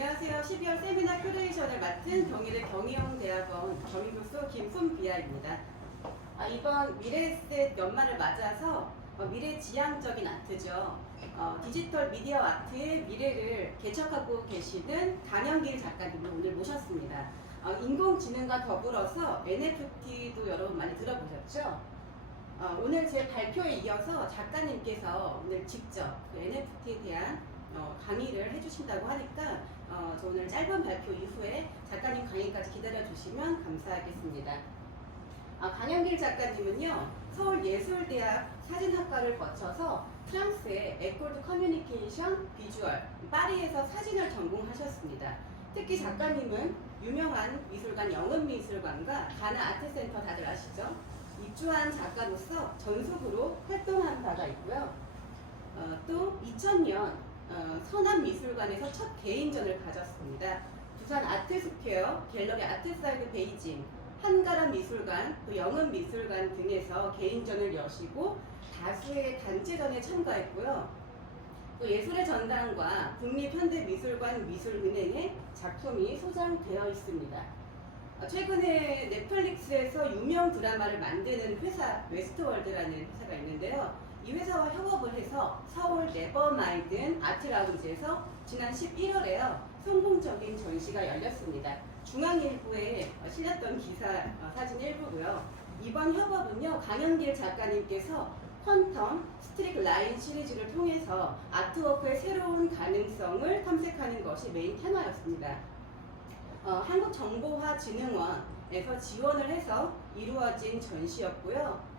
안녕하세요. 12월 세미나 큐레이션을 맡은 경희대 경희영대학원 겸임교수 김순비아입니다. 이번 미래에셋 연말을 맞아서 미래지향적인 아트죠. 디지털 미디어 아트의 미래를 개척하고 계시는 강영길 작가님을 오늘 모셨습니다. 인공지능과 더불어서 NFT도 여러분 많이 들어보셨죠? 오늘 제 발표에 이어서 작가님께서 오늘 직접 그 NFT에 대한 강의를 해주신다고 하니까 저 오늘 짧은 발표 이후에 작가님 강의까지 기다려주시면 감사하겠습니다. 강영길 작가님은요, 서울예술대학 사진학과를 거쳐서 프랑스의 에콜드 커뮤니케이션 비주얼 파리에서 사진을 전공하셨습니다. 특히 작가님은 유명한 미술관 영은미술관과 가나 아트센터 다들 아시죠? 입주한 작가로서 전속으로 활동한 바가 있고요. 또 2000년 서남미술관에서 첫 개인전을 가졌습니다. 부산 아트스퀘어, 갤러리 아트사이드 베이징, 한가람 미술관, 또 영은미술관 등에서 개인전을 여시고 다수의 단체전에 참가했고요. 또 예술의 전당과 국립현대미술관 미술은행에 작품이 소장되어 있습니다. 최근에 넷플릭스에서 유명 드라마를 만드는 회사 웨스트월드라는 회사가 있는데요. 이 회사와 협업을 해서 서울 네버마이든 아트라운지에서 지난 11월에요. 성공적인 전시가 열렸습니다. 중앙일보에 실렸던 기사 사진 일부고요. 이번 협업은요, 강영길 작가님께서 퀀텀 스트릭 라인 시리즈를 통해서 아트워크의 새로운 가능성을 탐색하는 것이 메인 테마였습니다. 한국정보화진흥원에서 지원을 해서 이루어진 전시였고요.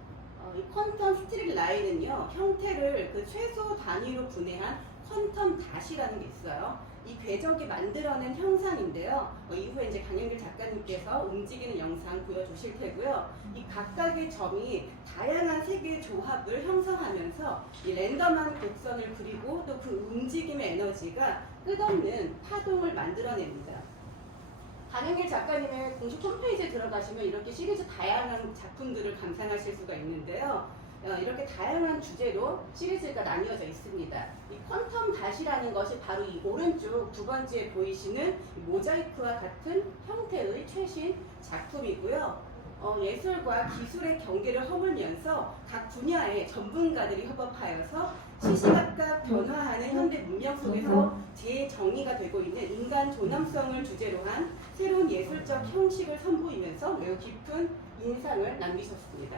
이 퀀텀 스트릭 라인은요, 형태를 그 최소 단위로 분해한 퀀텀 닷이라는 게 있어요. 이 궤적이 만들어낸 형상인데요. 이후에 이제 강영길 작가님께서 움직이는 영상 보여주실 테고요. 이 각각의 점이 다양한 색의 조합을 형성하면서 이 랜덤한 곡선을 그리고 또 그 움직임의 에너지가 끝없는 파동을 만들어냅니다. 강영길 작가님의 공식 홈페이지에 들어가시면 이렇게 시리즈 다양한 작품들을 감상하실 수가 있는데요. 이렇게 다양한 주제로 시리즈가 나뉘어져 있습니다. 이 퀀텀 닷이라는 것이 바로 이 오른쪽 두 번째에 보이시는 모자이크와 같은 형태의 최신 작품이고요. 예술과 기술의 경계를 허물면서 각 분야의 전문가들이 협업하여서 시시각각 변화하는 현대 문명 속에서 재정의가 되고 있는 인간 존엄성을 주제로 한 새로운 예술적 형식을 선보이면서 매우 깊은 인상을 남기셨습니다.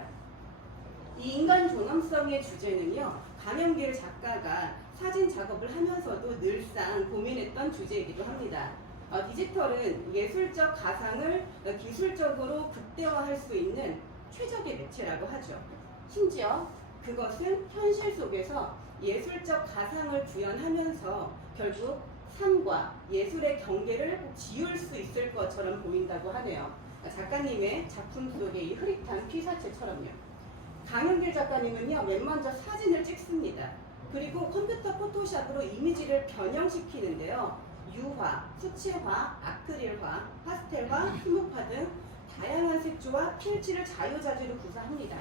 이 인간 존엄성의 주제는요, 강영길 작가가 사진 작업을 하면서도 늘상 고민했던 주제이기도 합니다. 디지털은 예술적 가상을 기술적으로 극대화할 수 있는 최적의 매체라고 하죠. 심지어 그것은 현실 속에서 예술적 가상을 구현하면서 결국 삶과 예술의 경계를 지울 수 있을 것처럼 보인다고 하네요. 작가님의 작품 속의 이 흐릿한 피사체처럼요. 강영길 작가님은요, 맨 먼저 사진을 찍습니다. 그리고 컴퓨터 포토샵으로 이미지를 변형시키는데요. 유화, 수채화, 아크릴화, 파스텔화, 수묵화 등 다양한 색조와 필지를 자유자재로 구사합니다.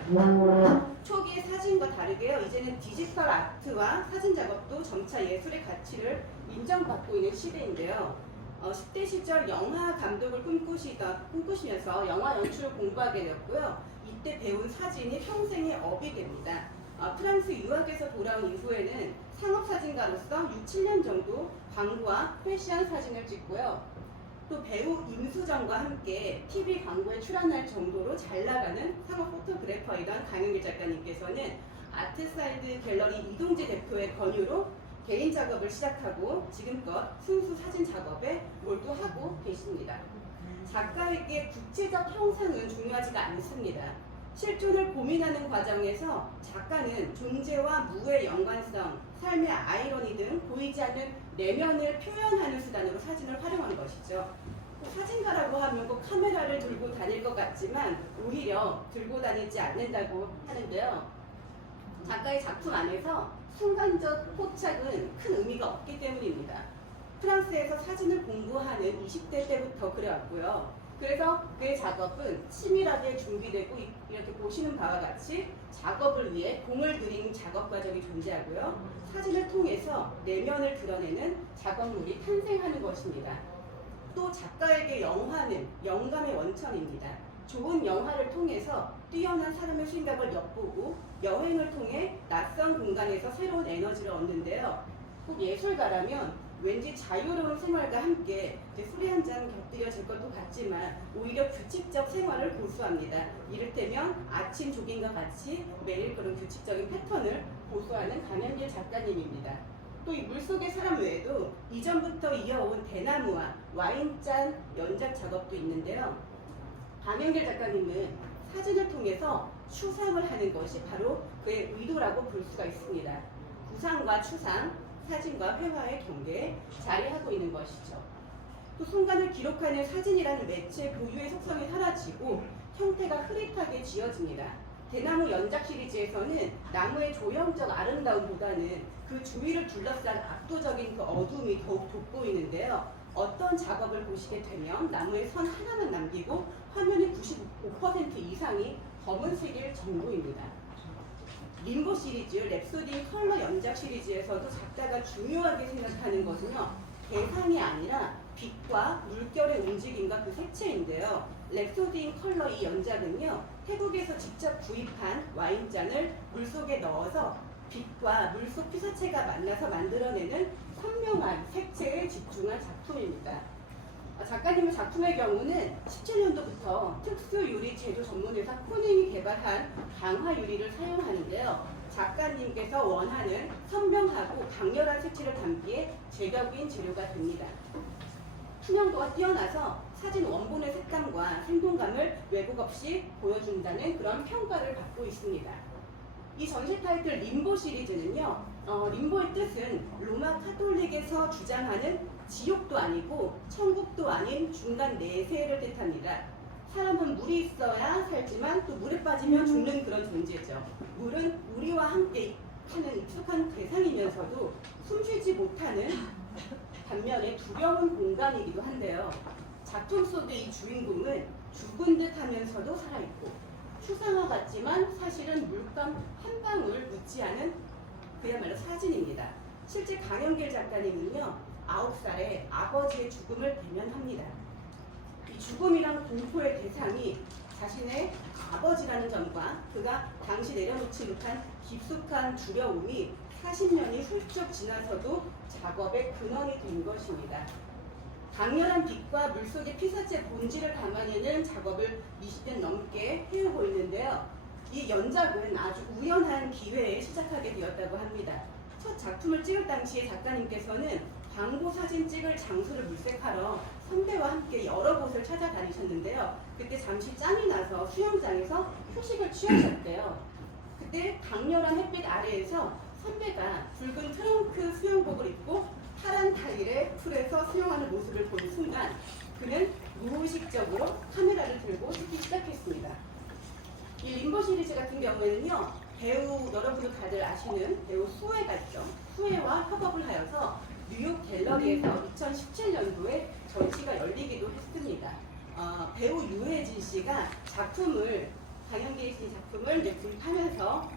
초기의 사진과 다르게요, 이제는 디지털 아트와 사진 작업도 점차 예술의 가치를 인정받고 있는 시대인데요. 10대 시절 영화 감독을 꿈꾸시면서 영화 연출을 공부하게 되었고요. 이때 배운 사진이 평생의 업이 됩니다. 프랑스 유학에서 돌아온 이후에는 상업사진가로서 6, 7년 정도 광고와 패션 사진을 찍고요. 또 배우 임수정과 함께 TV 광고에 출연할 정도로 잘 나가는 상업 포토그래퍼이던 강영길 작가님께서는 아트사이드 갤러리 이동재 대표의 권유로 개인 작업을 시작하고 지금껏 순수 사진 작업에 몰두하고 계십니다. 작가에게 구체적 형상은 중요하지가 않습니다. 실존을 고민하는 과정에서 작가는 존재와 무의 연관성, 삶의 아이러니 등 보이지 않는 내면을 표현하는 수단으로 사진을 활용한 것이죠. 사진가라고 하면 꼭 카메라를 들고 다닐 것 같지만 오히려 들고 다니지 않는다고 하는데요. 작가의 작품 안에서 순간적 포착은 큰 의미가 없기 때문입니다. 프랑스에서 사진을 공부하는 20대 때부터 그래왔고요. 그래서 그의 작업은 치밀하게 준비되고 이렇게 보시는 바와 같이 작업을 위해 공을 들인 작업 과정이 존재하고요. 사진을 통해서 내면을 드러내는 작업물이 탄생하는 것입니다. 또 작가에게 영화는 영감의 원천입니다. 좋은 영화를 통해서 뛰어난 사람의 생각을 엿보고 여행을 통해 낯선 공간에서 새로운 에너지를 얻는데요. 꼭 예술가라면 왠지 자유로운 생활과 함께 술에 한 잔 곁들여질 것도 같지만 오히려 규칙적 생활을 고수합니다. 이를테면 아침 조깅과 같이 매일 그런 규칙적인 패턴을 고수하는 강현길 작가님입니다. 또 이 물속의 사람 외에도 이전부터 이어온 대나무와 와인잔 연작 작업도 있는데요. 강현길 작가님은 사진을 통해서 추상을 하는 것이 바로 그의 의도라고 볼 수가 있습니다. 구상과 추상, 사진과 회화의 경계에 자리하고 있는 것이죠. 또 순간을 기록하는 사진이라는 매체 고유의 속성이 사라지고 형태가 흐릿하게 지어집니다. 대나무 연작 시리즈에서는 나무의 조형적 아름다움보다는 그 주위를 둘러싼 압도적인 그 어둠이 더욱 돋보이는데요. 어떤 작업을 보시게 되면 나무의 선 하나만 남기고 화면의 95% 이상이 검은색일 정도입니다. 림보 시리즈, 랩소디 컬러 연작 시리즈에서도 작가가 중요하게 생각하는 것은요, 대상이 아니라 빛과 물결의 움직임과 그 색채인데요. 랩소디 컬러 이 연작은요, 태국에서 직접 구입한 와인잔을 물속에 넣어서 빛과 물속 피사체가 만나서 만들어내는 선명한 색채에 집중한 작품입니다. 작가님의 작품의 경우는 17년도부터 특수 유리 제조 전문회사 코닝이 개발한 강화 유리를 사용하는데요. 작가님께서 원하는 선명하고 강렬한 색채를 담기에 제격인 재료가 됩니다. 투명도가 뛰어나서 사진 원본의 색감과 생동감을 왜곡 없이 보여준다는 그런 평가를 받고 있습니다. 이 전시 타이틀 림보 시리즈는요, 림보의 뜻은 로마 카톨릭에서 주장하는 지옥도 아니고 천국도 아닌 중간 내세를 뜻합니다. 사람은 물이 있어야 살지만 또 물에 빠지면 죽는 그런 존재죠. 물은 우리와 함께 하는 익숙한 대상이면서도 숨쉬지 못하는 반면에 두려운 공간이기도 한데요. 작품 속의 이 주인공은 죽은 듯 하면서도 살아있고 추상화 같지만 사실은 물감 한 방울 묻지 않은 그야말로 사진입니다. 실제 강현길 작가님은요, 9살에 아버지의 죽음을 대면합니다. 이 죽음이란 공포의 대상이 자신의 아버지라는 점과 그가 당시 내려놓지 못한 깊숙한 두려움이 40년이 훌쩍 지나서도 작업의 근원이 된 것입니다. 강렬한 빛과 물속의 피사체 본질을 담아내는 작업을 20년 넘게 해오고 있는데요. 이 연작은 아주 우연한 기회에 시작하게 되었다고 합니다. 첫 작품을 찍을 당시에 작가님께서는 광고 사진 찍을 장소를 물색하러 선배와 함께 여러 곳을 찾아다니셨는데요. 그때 잠시 짬이 나서 수영장에서 휴식을 취하셨대요. 그때 강렬한 햇빛 아래에서 선배가 붉은 트렁크 수영복을 입고 파란 타일의 풀에서 수영하는 모습을 본 순간 그는 무의식적으로 카메라를 들고 찍기 시작했습니다. 이 림보 시리즈 같은 경우에는요, 배우 여러분도 다들 아시는 배우 수혜가 있죠. 수혜와 협업을 하여서 뉴욕 갤러리에서 2017년도에 전시가 열리기도 했습니다. 배우 유해진 씨가 강현길 씨 작품을 이제 구입하면서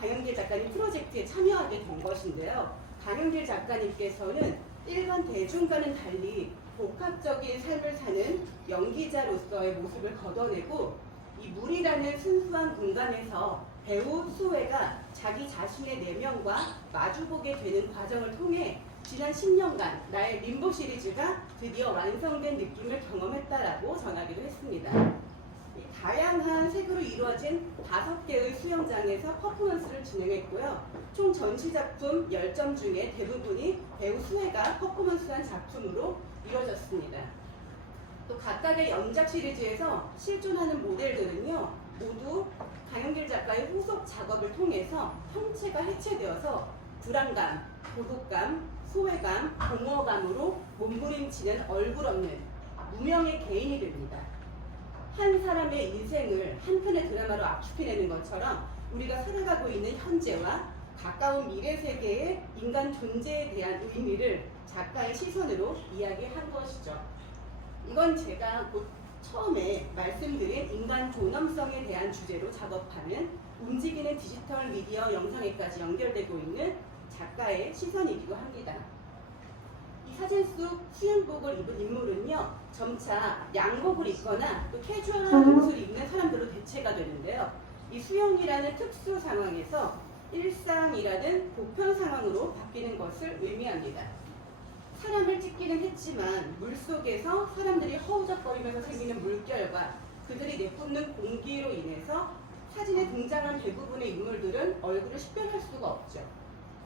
강현길 작가님 프로젝트에 참여하게 된 것인데요. 강현길 작가님께서는 일반 대중과는 달리 복합적인 삶을 사는 연기자로서의 모습을 걷어내고 이 물이라는 순수한 공간에서 배우 수혜가 자기 자신의 내면과 마주보게 되는 과정을 통해 지난 10년간 나의 림보 시리즈가 드디어 완성된 느낌을 경험했다라고 전하기도 했습니다. 다양한 색으로 이루어진 5개의 수영장에서 퍼포먼스를 진행했고요. 총 전시작품 10점 중에 대부분이 배우 수혜가 퍼포먼스한 작품으로 이루어졌습니다. 또 각각의 연작 시리즈에서 실존하는 모델들은요, 모두 강현길 작가의 후속 작업을 통해서 형체가 해체되어서 불안감, 고독감, 소외감, 공허감으로 몸부림치는 얼굴 없는 무명의 개인이 됩니다. 한 사람의 인생을 한 편의 드라마로 압축해내는 것처럼 우리가 살아가고 있는 현재와 가까운 미래 세계의 인간 존재에 대한 의미를 작가의 시선으로 이야기한 것이죠. 이건 제가 곧 처음에 말씀드린 인간 존엄성에 대한 주제로 작업하는 움직이는 디지털 미디어 영상에까지 연결되고 있는 작가의 시선이기도 합니다. 이 사진 속 수영복을 입은 인물은요, 점차 양복을 입거나 또 캐주얼한 옷을 입는 사람들로 대체가 되는데요. 이 수영이라는 특수 상황에서 일상이라는 보편 상황으로 바뀌는 것을 의미합니다. 사람을 찍기는 했지만 물속에서 사람들이 허우적거리면서 생기는 물결과 그들이 내뿜는 공기로 인해서 사진에 등장한 대부분의 인물들은 얼굴을 식별할 수가 없죠.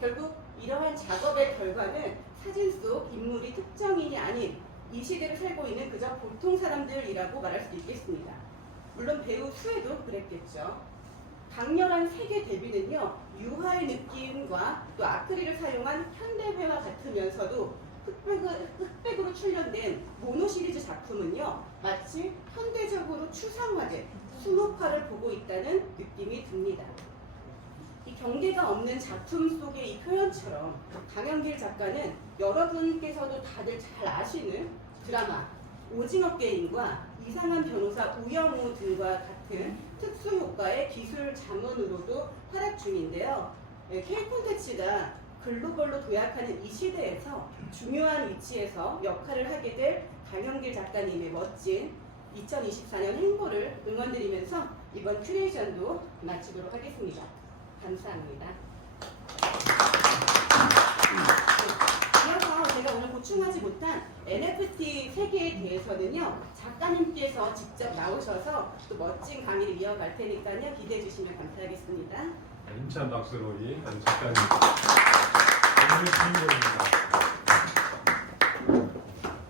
결국 이러한 작업의 결과는 사진 속 인물이 특정인이 아닌 이 시대를 살고 있는 그저 보통 사람들이라고 말할 수 있겠습니다. 물론 배우 수에도 그랬겠죠. 강렬한 색의 대비는요, 유화의 느낌과 또 아크릴을 사용한 현대회와 같으면서도 흑백으로 출연된 모노 시리즈 작품은요, 마치 현대적으로 추상화된 수묵화를 보고 있다는 느낌이 듭니다. 이 경계가 없는 작품 속의 이 표현처럼 강현길 작가는 여러분께서도 다들 잘 아시는 드라마 오징어 게임과 이상한 변호사 우영우 등과 같은 특수 효과의 기술 자문으로도 활약 중인데요. K 콘텐츠가 글로벌로 도약하는 이 시대에서 중요한 위치에서 역할을 하게 될 강현길 작가님의 멋진 2024년 행보를 응원드리면서 이번 큐레이션도 마치도록 하겠습니다. 감사합니다. 이어서 제가 오늘 보충하지 못한 NFT 세계에 대해서는요, 작가님께서 직접 나오셔서 또 멋진 강의를 이어갈 테니까요, 기대해 주시면 감사하겠습니다. 힘찬 박수로 우리 작가님. 오늘 주인공입니다.